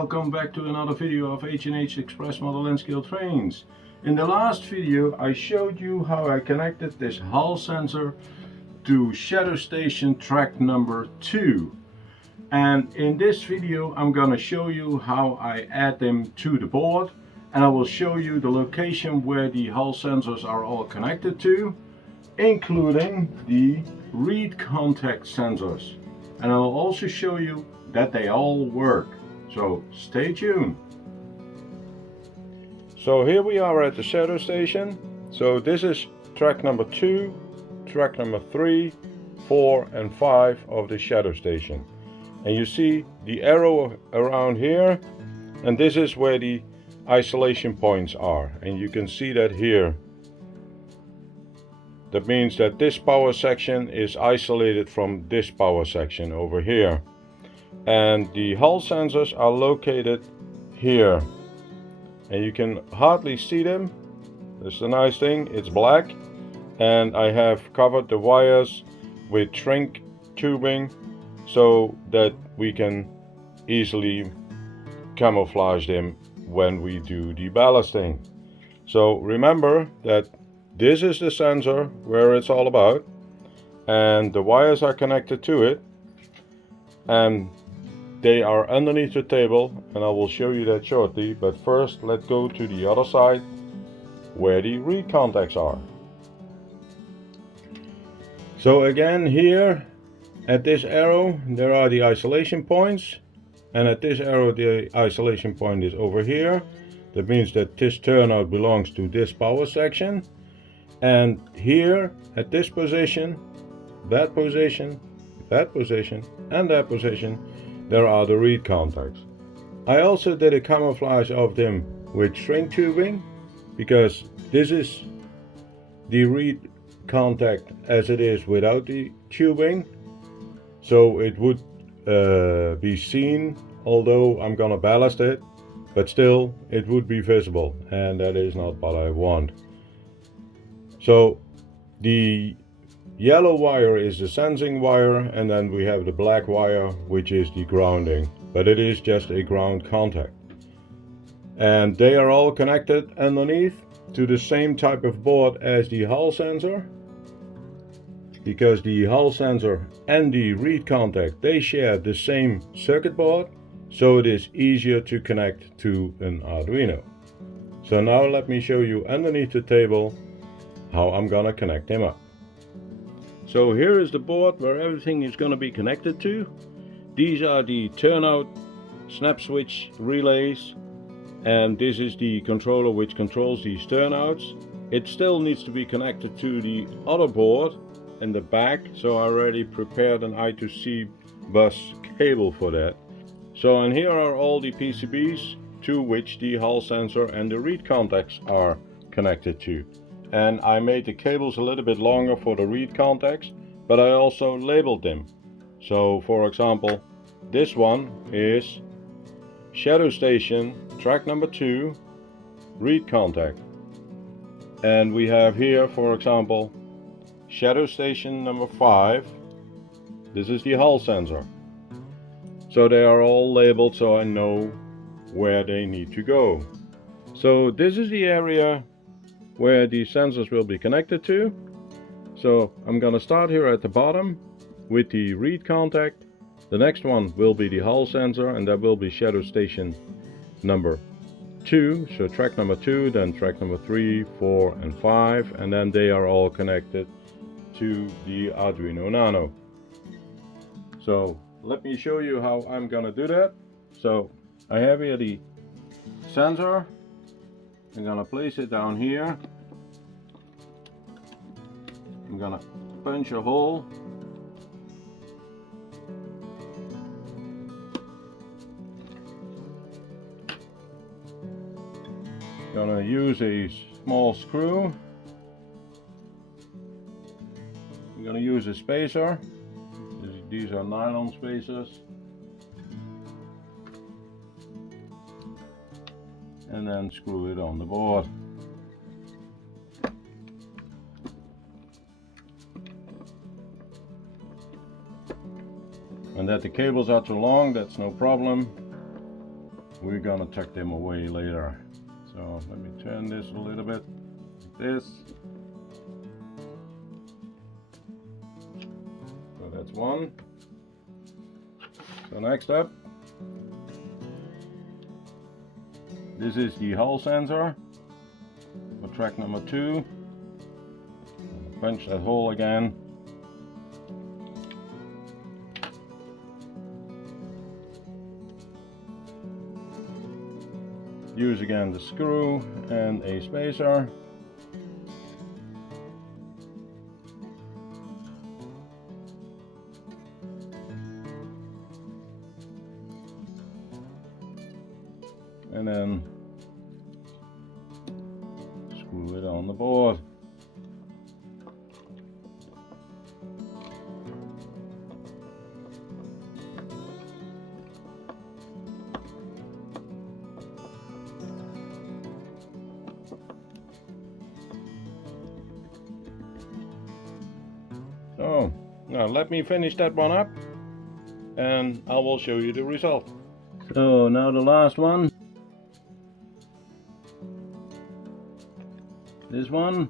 welcome back to another video of H&H Express model nscale trains. In the last video I showed you how I connected this Hall sensor to shadow station track number 2. And in this video I'm gonna show you how I add them to the board, and I will show you the location where the Hall sensors are all connected to, including the read contact sensors. And I will also show you that they all work. So stay tuned. So here we are at the shadow station. So this is track number 2, track number 3, 4 and 5 of the shadow station. And you see the arrow around here, and this is where the isolation points are, and you can see that here. That means that this power section is isolated from this power section over here. And the Hall sensors are located here, and you can hardly see them. That's the nice thing, it's black, and I have covered the wires with shrink tubing so that we can easily camouflage them when we do the ballasting. So remember that this is the sensor where it's all about, and the wires are connected to it, and they are underneath the table, and I will show you that shortly. But first let's go to the other side where the read contacts are. So again, here at this arrow there are the isolation points, and at this arrow the isolation point is over here. That means that this turnout belongs to this power section, and here at this position, that position, that position and that position, there are the read contacts. I also did a camouflage of them with shrink tubing, because this is the read contact as it is without the tubing, so it would be seen, although I'm gonna ballast it, but still it would be visible, and that is not what I want. So the yellow wire is the sensing wire, and then we have the black wire, which is the grounding, but it is just a ground contact. And they are all connected underneath to the same type of board as the Hall sensor, because the Hall sensor and the read contact, they share the same circuit board, so it is easier to connect to an Arduino. So now let me show you underneath the table how I'm gonna connect them up. So here is the board where everything is going to be connected to. These are the turnout snap switch relays, and this is the controller which controls these turnouts. It still needs to be connected to the other board in the back, so I already prepared an I2C bus cable for that. So, and here are all the PCBs to which the Hall sensor and the read contacts are connected to. And I made the cables a little bit longer for the read contacts, but I also labeled them. So for example, this one is shadow station track number 2 read contact, and we have here, for example, shadow station number 5. This is the Hall sensor. So they are all labeled so I know where they need to go. So this is the area where the sensors will be connected to. So I'm gonna start here at the bottom with the read contact. The next one will be the Hall sensor, and that will be shadow station number 2. So track number 2, then track number 3, 4 and 5, and then they are all connected to the Arduino Nano. So let me show you how I'm gonna do that. So I have here the sensor. I'm gonna place it down here. I'm gonna punch a hole. Gonna use a small screw. I'm gonna use a spacer. These are nylon spacers. And then screw it on the board. And that the cables are too long, that's no problem. we're gonna tuck them away later. So let me turn this a little bit like this. So that's one. So next up, this is the Hall sensor for track number 2. Punch that hole again. Use again the screw and a spacer. And then screw it on the board. So now let me finish that one up and I will show you the result. So now the last one. This one.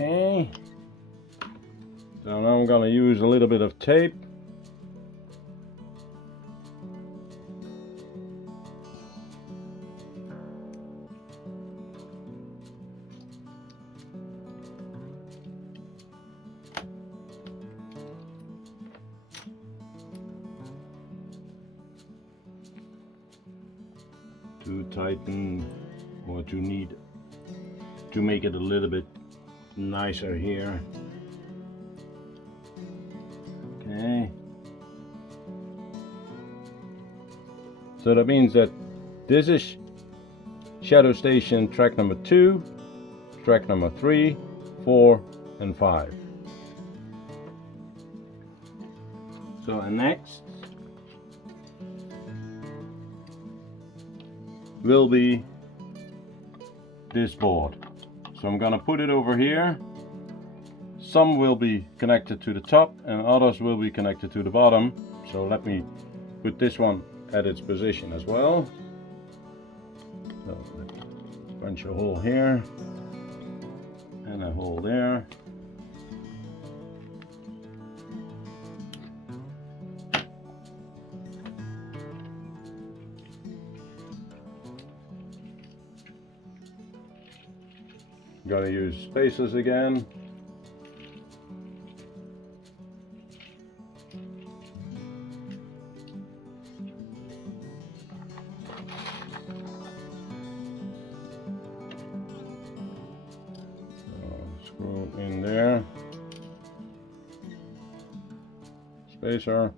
Okay, so now I'm going to use a little bit of tape. To tighten what you need to make it a little bit nicer here. Okay, so that means that this is shadow station track number 2, track number 3, 4 and 5. So and next will be this board. So I'm gonna put it over here. Some will be connected to the top and others will be connected to the bottom. So let me put this one at its position as well. So punch a hole here and a hole there. Gotta use spacers again. Screw in there. Spacer.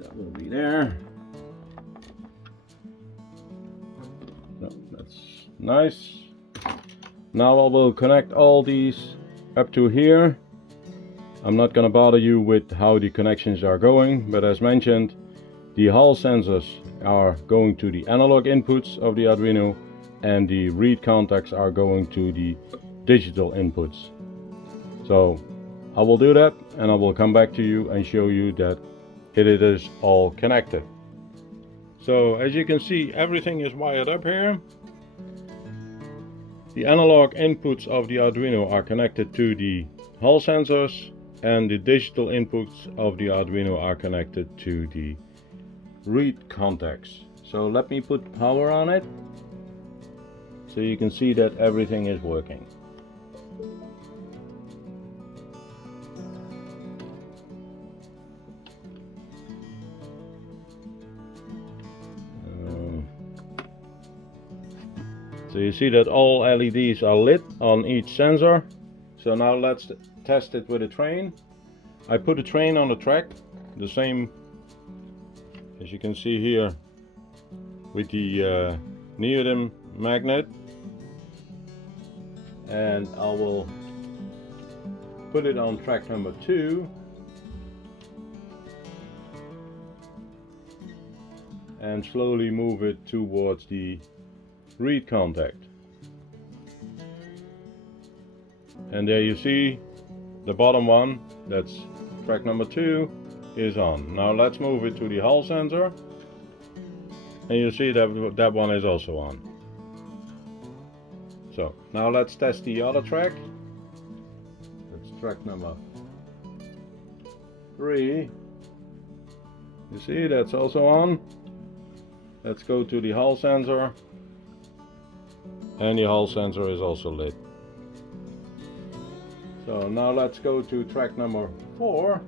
That will be there. nice. Now I will connect all these up to here. I'm not gonna bother you with how the connections are going, but as mentioned, the Hall sensors are going to the analog inputs of the Arduino, and the read contacts are going to the digital inputs. So I will do that, and I will come back to you and show you that it is all connected. So as you can see, everything is wired up here. The analog inputs of the Arduino are connected to the Hall sensors, and the digital inputs of the Arduino are connected to the read contacts. So let me put power on it so you can see that everything is working. So you see that all LEDs are lit on each sensor. So now let's test it with a train. I put a train on the track, the same as you can see here with the neodymium magnet, and I will put it on track number 2 and slowly move it towards the read contact. And there you see the bottom one, that's track number 2, is on. Now let's move it to the Hall sensor, and you see that that one is also on. So now let's test the other track. That's track number 3. You see that's also on. Let's go to the Hall sensor, and the Hall sensor is also lit. So now let's go to track number 4.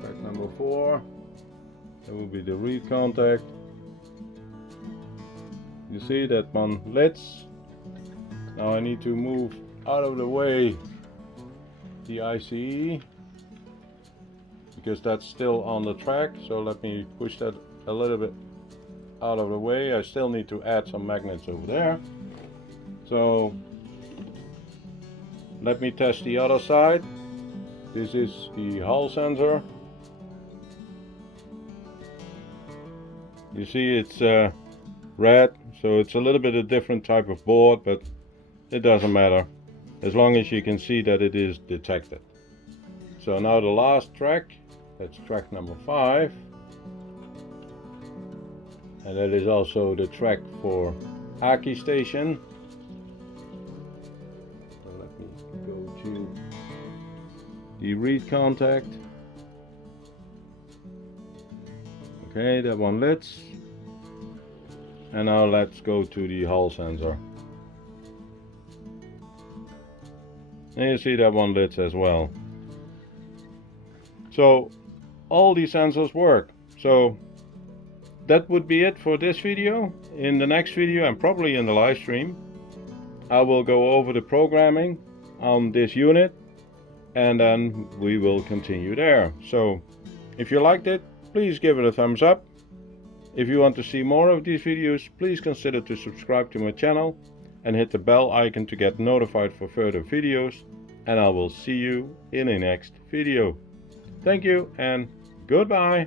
Track number 4, that will be the read contact. You see that one lit. Now I need to move out of the way the ICE because that's still on the track. So let me push that a little bit out of the way. I still need to add some magnets over there. So let me test the other side. This is the Hall sensor. You see it's red, so it's a little bit a different type of board, but it doesn't matter as long as you can see that it is detected. So now the last track, that's track number 5, and that is also the track for Aki station. So let me go to the read contact. Okay, that one lit. And now let's go to the Hall sensor. And you see that one lit as well. So all these sensors work. So that would be it for this video. In the next video, and probably in the live stream, I will go over the programming on this unit, and then we will continue there. So if you liked it, please give it a thumbs up. If you want to see more of these videos, please consider to subscribe to my channel and hit the bell icon to get notified for further videos, and I will see you in the next video. Thank you and goodbye.